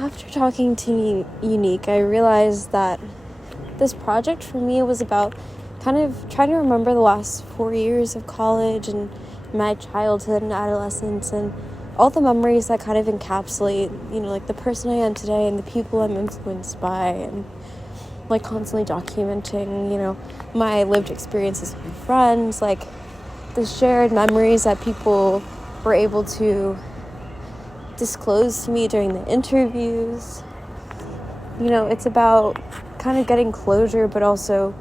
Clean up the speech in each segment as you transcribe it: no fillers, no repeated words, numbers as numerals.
After talking to Unique, I realized that this project for me was about kind of trying to remember the last 4 years of college and my childhood and adolescence and all the memories that kind of encapsulate, like the person I am today and the people I'm influenced by, and like constantly documenting, my lived experiences with my friends, like the shared memories that people were able to disclose to me during the interviews. It's about kind of getting closure, but also,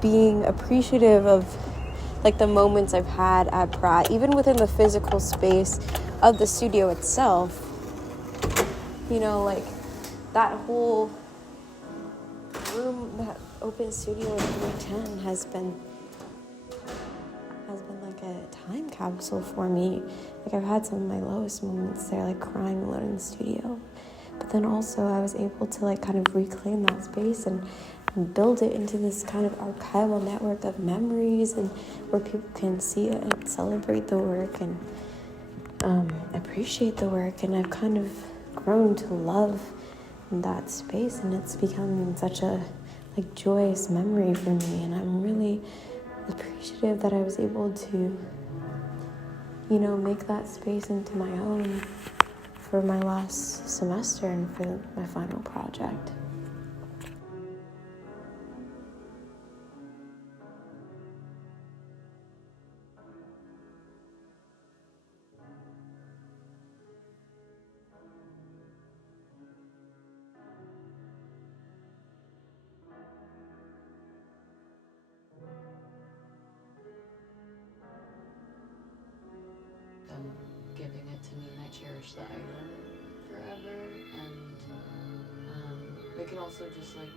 being appreciative of like the moments I've had at Pratt, even within the physical space of the studio itself. Like that whole room, that open studio in 310 has been like a time capsule for me. Like I've had some of my lowest moments there, like crying alone in the studio. But then also I was able to like kind of reclaim that space and build it into this kind of archival network of memories, and where people can see it and celebrate the work and appreciate the work. And I've kind of grown to love that space, and it's become such a like joyous memory for me, and I'm really appreciative that I was able to make that space into my own for my last semester and for my final project. Giving it to me, and I cherish the item forever. And it can also just like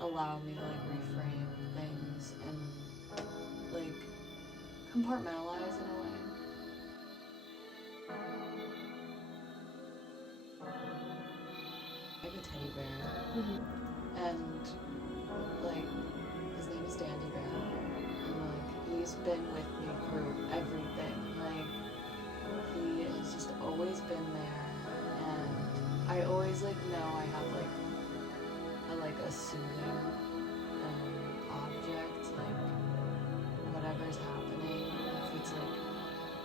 allow me to like reframe things and like compartmentalize in a way. I have a teddy bear, and like his name is Dandy Bear, and like he's been with me through everything. Like he has just always been there, and I always like know I have like a soothing object, like whatever's happening. If it's like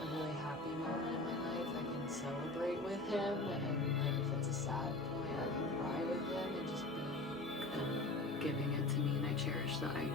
a really happy moment in my life, I can celebrate with him, and like if it's a sad point, I can cry with him and just be giving it to me, and I cherish the item.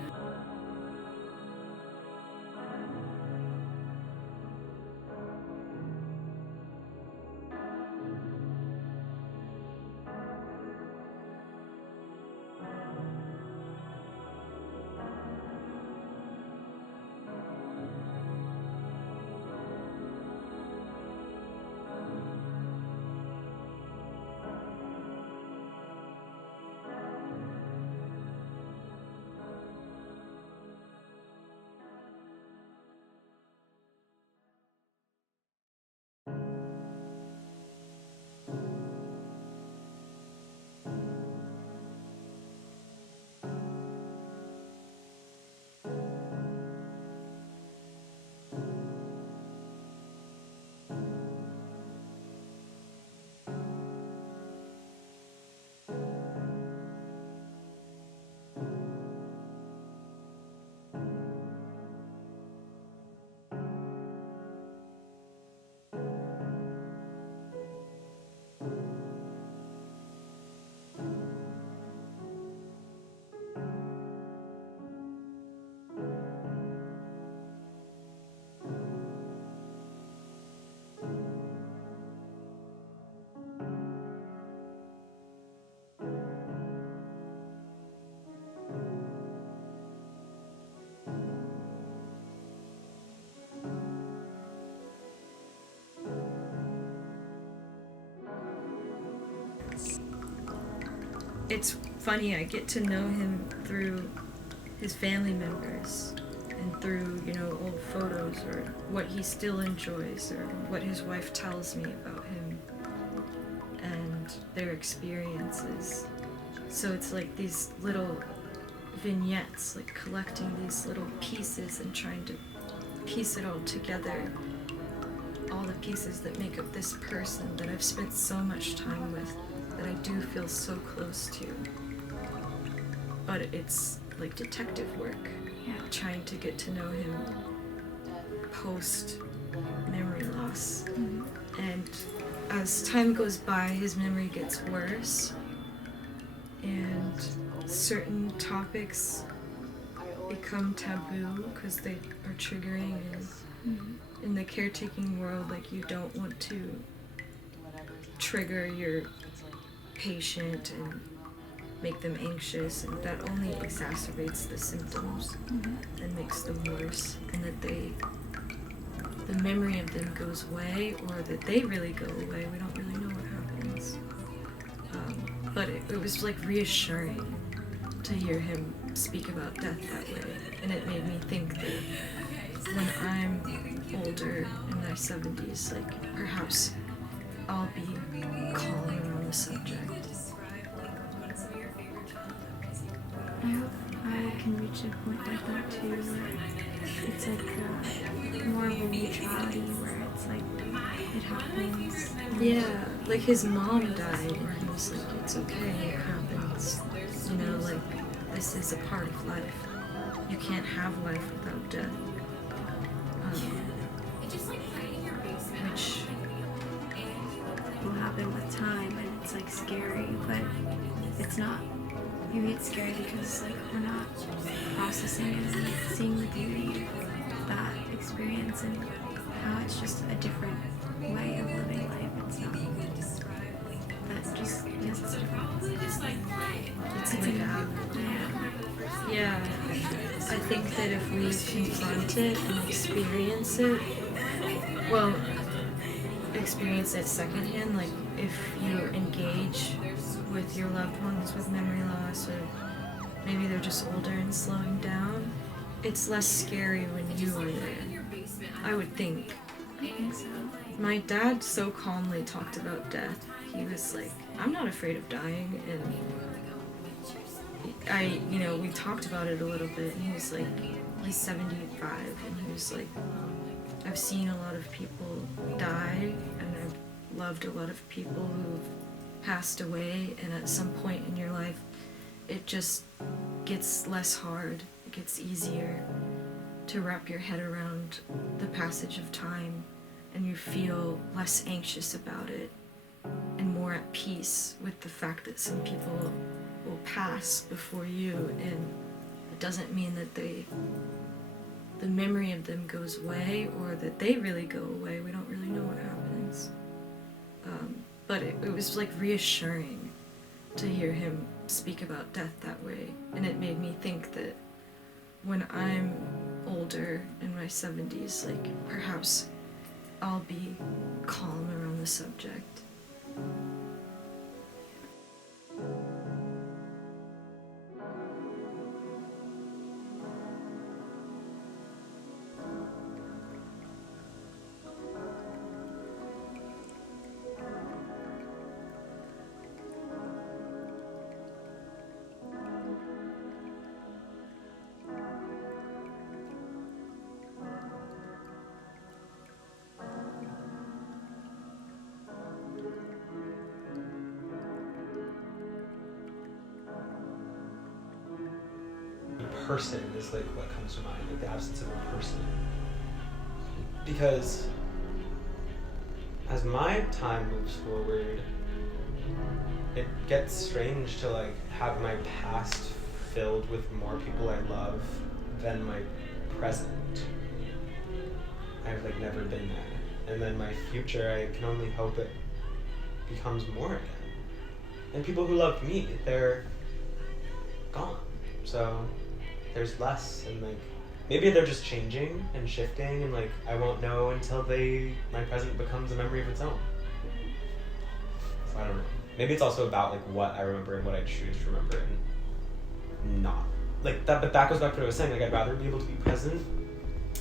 It's funny, I get to know him through his family members and through, old photos or what he still enjoys or what his wife tells me about him and their experiences. So it's like these little vignettes, like collecting these little pieces and trying to piece it all together all the pieces that make up this person that I've spent so much time with, that I do feel so close to. But it's like detective work, trying to get to know him post memory loss. And as time goes by, his memory gets worse, and certain topics become taboo because they are triggering, and in the caretaking world, like, you don't want to trigger your patient and make them anxious, and that only exacerbates the symptoms and makes them worse, and that the memory of them goes away, or that they really go away. We don't really know what happens. But it was like reassuring to hear him speak about death that way, and it made me think that when I'm older, in my 70s, like, perhaps I'll be calling on the subject. I hope I can reach a point like that too, where it's like more of a neutrality, where it's like it happens. Yeah, like his mom died, and he was like, it's okay, it happens. You know, like, this is a part of life. You can't have life without death. Which will happen with time, and it's like scary, but it's not. Maybe it's scary because like we're not processing it and seeing with you that experience and how it's just a different way of living life. It's not that just, yes, it's different. it's like yeah. I think that if we confront it and experience it secondhand, like if you engage with your loved ones with memory loss, or maybe they're just older and slowing down, it's less scary when you are there, I would think. I think so. My dad so calmly talked about death. He was like, I'm not afraid of dying, and we talked about it a little bit, and he was like, he's 75, and he was like, I've seen a lot of people die, and I've loved a lot of people who've passed away, and at some point in your life, it just gets less hard. It gets easier to wrap your head around the passage of time, and you feel less anxious about it and more at peace with the fact that some people will pass before you, and it doesn't mean that the memory of them goes away, or that they really go away. We don't really know what happens. But it was like reassuring to hear him speak about death that way, and it made me think that when I'm older, in my 70s, like, perhaps I'll be calm around the subject. Person is like what comes to mind, like the absence of a person. Because as my time moves forward, it gets strange to like have my past filled with more people I love than my present. I've like never been there. And then my future, I can only hope it becomes more again. And people who loved me, they're gone. So there's less, and like maybe they're just changing and shifting, and like I won't know until my present becomes a memory of its own. So I don't know. Maybe it's also about like what I remember and what I choose to remember and not like that. But that goes back to what I was saying. Like I'd rather be able to be present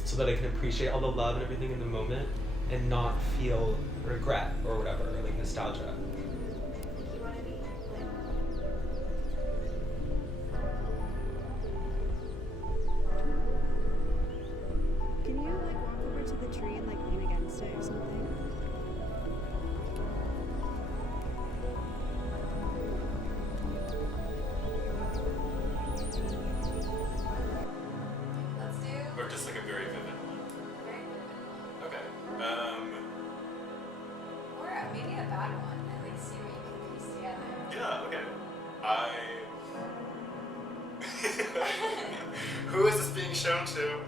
so that I can appreciate all the love and everything in the moment and not feel regret or whatever, or like nostalgia. Can you like walk over to the tree and like lean against Day or something. Let's do Or just like a very vivid one. very good. Okay. Or maybe a bad one, and like see what you can piece together. Yeah, okay. Who is this being shown to?